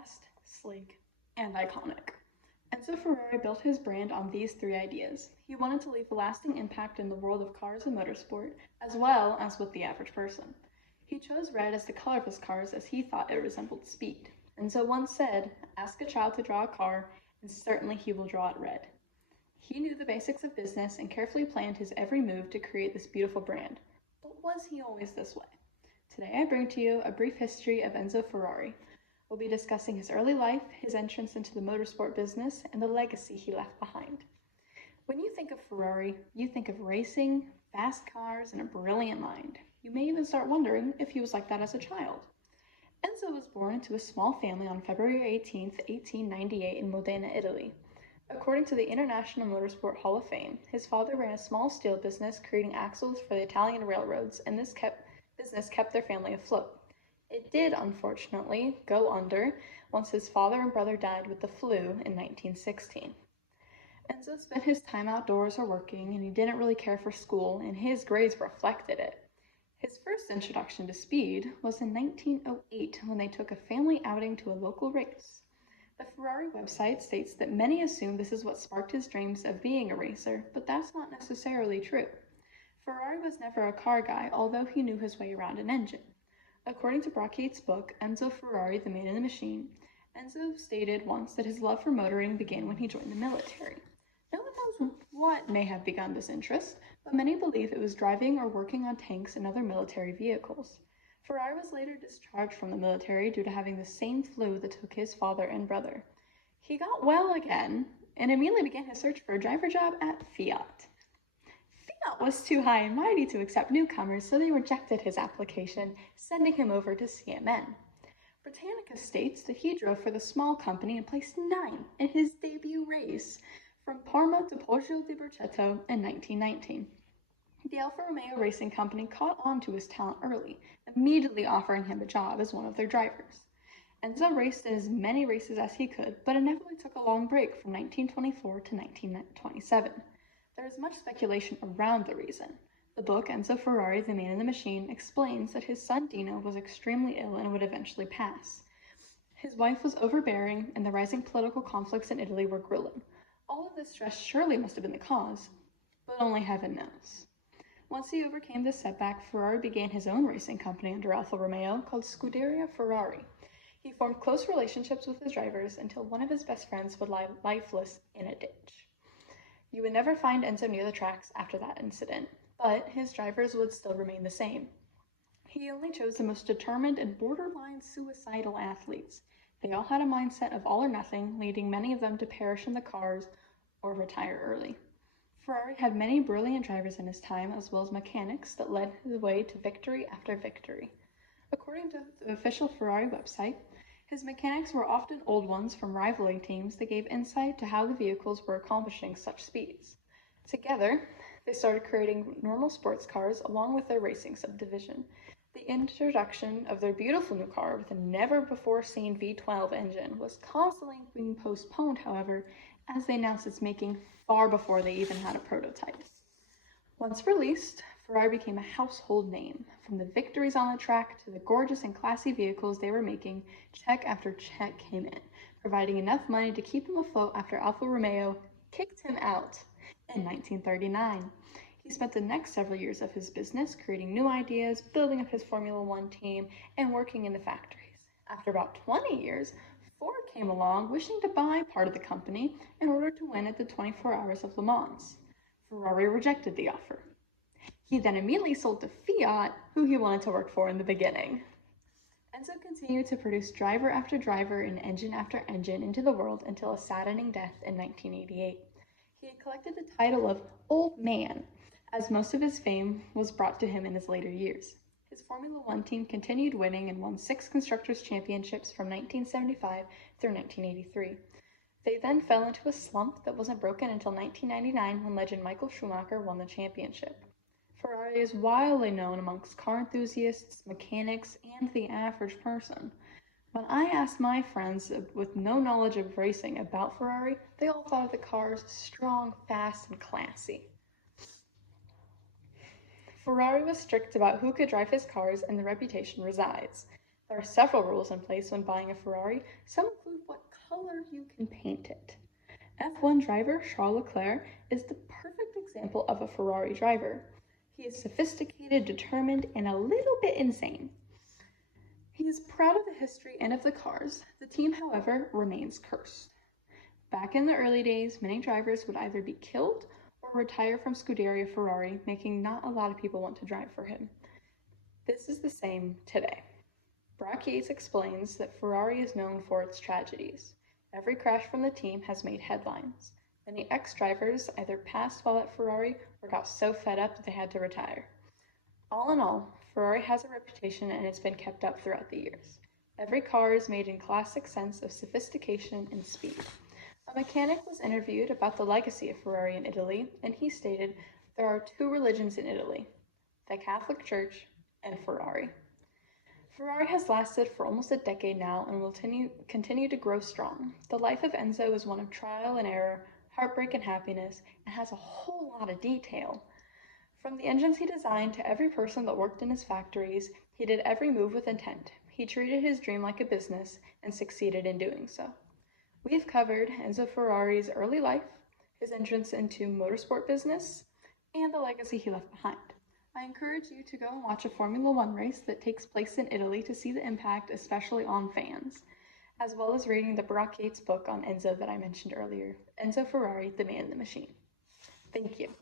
fast, sleek, and iconic. Enzo Ferrari built his brand on these three ideas. He wanted to leave a lasting impact in the world of cars and motorsport, as well as with the average person. He chose red as the color of his cars as he thought it resembled speed. Enzo once said, "Ask a child to draw a car, and certainly he will draw it red." He knew the basics of business and carefully planned his every move to create this beautiful brand. But was he always this way? Today I bring to you a brief history of Enzo Ferrari. We'll be discussing his early life, his entrance into the motorsport business, and the legacy he left behind. When you think of Ferrari, you think of racing, fast cars, and a brilliant mind. You may even start wondering if he was like that as a child. Enzo was born into a small family on February 18, 1898 in Modena, Italy. According to the International Motorsport Hall of Fame, his father ran a small steel business creating axles for the Italian railroads, and this business kept their family afloat. It did, unfortunately, go under once his father and brother died with the flu in 1916. Enzo spent his time outdoors or working, and he didn't really care for school, and his grades reflected it. His first introduction to speed was in 1908 when they took a family outing to a local race. The Ferrari website states that many assume this is what sparked his dreams of being a racer, but that's not necessarily true. Ferrari was never a car guy, although he knew his way around an engine. According to Brockhate's book, Enzo Ferrari, The Man in the Machine, Enzo stated once that his love for motoring began when he joined the military. No one knows what may have begun this interest, but many believe it was driving or working on tanks and other military vehicles. Ferrari was later discharged from the military due to having the same flu that took his father and brother. He got well again and immediately began his search for a driver job at Fiat. Fiat was too high and mighty to accept newcomers, so they rejected his application, sending him over to CMN. Britannica states that he drove for the small company and placed 9th in his debut race from Parma to Poggio di Bercetto in 1919. The Alfa Romeo Racing Company caught on to his talent early, immediately offering him a job as one of their drivers. Enzo raced in as many races as he could, but inevitably took a long break from 1924 to 1927. There is much speculation around the reason. The book Enzo Ferrari, The Man in the Machine, explains that his son Dino was extremely ill and would eventually pass. His wife was overbearing, and the rising political conflicts in Italy were grueling. All of this stress surely must have been the cause, but only heaven knows. Once he overcame this setback, Ferrari began his own racing company under Alfa Romeo called Scuderia Ferrari. He formed close relationships with his drivers until one of his best friends would lie lifeless in a ditch. You would never find Enzo near the tracks after that incident, but his drivers would still remain the same. He only chose the most determined and borderline suicidal athletes. They all had a mindset of all or nothing, leading many of them to perish in the cars or retire early. Ferrari had many brilliant drivers in his time, as well as mechanics that led the way to victory after victory. According to the official Ferrari website, his mechanics were often old ones from rivaling teams that gave insight to how the vehicles were accomplishing such speeds. Together, they started creating normal sports cars along with their racing subdivision. The introduction of their beautiful new car with a never-before-seen V12 engine was constantly being postponed, however, as they announced its making far before they even had a prototype. Once released, Ferrari became a household name. From the victories on the track to the gorgeous and classy vehicles they were making, check after check came in, providing enough money to keep him afloat after Alfa Romeo kicked him out in 1939. He spent the next several years of his business creating new ideas, building up his Formula One team, and working in the factories. After about 20 years, Ford came along wishing to buy part of the company in order to win at the 24 Hours of Le Mans. Ferrari rejected the offer. He then immediately sold to Fiat, who he wanted to work for in the beginning. Enzo continued to produce driver after driver and engine after engine into the world until a saddening death in 1988. He had collected the title of Old Man, as most of his fame was brought to him in his later years. His Formula One team continued winning and won 6 Constructors' Championships from 1975 through 1983. They then fell into a slump that wasn't broken until 1999 when legend Michael Schumacher won the championship. Ferrari is widely known amongst car enthusiasts, mechanics, and the average person. When I asked my friends with no knowledge of racing about Ferrari, they all thought of the cars strong, fast, and classy. Ferrari was strict about who could drive his cars, and the reputation resides. There are several rules in place when buying a Ferrari. Some include what color you can paint it. F1 driver Charles Leclerc is the perfect example of a Ferrari driver. He is sophisticated, determined, and a little bit insane. He is proud of the history and of the cars. The team, however, remains cursed. Back in the early days, many drivers would either be killed or retire from Scuderia Ferrari, making not a lot of people want to drive for him. This is the same today. Brock Yates explains that Ferrari is known for its tragedies. Every crash from the team has made headlines. Many ex-drivers either passed while at Ferrari or got so fed up that they had to retire. All in all, Ferrari has a reputation and it's been kept up throughout the years. Every car is made in classic sense of sophistication and speed. A mechanic was interviewed about the legacy of Ferrari in Italy, and he stated, "There are two religions in Italy, the Catholic Church and Ferrari." Ferrari has lasted for almost a decade now and will continue to grow strong. The life of Enzo is one of trial and error, heartbreak and happiness, and has a whole lot of detail. From the engines he designed to every person that worked in his factories, he did every move with intent. He treated his dream like a business and succeeded in doing so. We've covered Enzo Ferrari's early life, his entrance into motorsport business, and the legacy he left behind. I encourage you to go and watch a Formula One race that takes place in Italy to see the impact, especially on fans, as well as reading the Brock Yates book on Enzo that I mentioned earlier, Enzo Ferrari, The Man in the Machine. Thank you.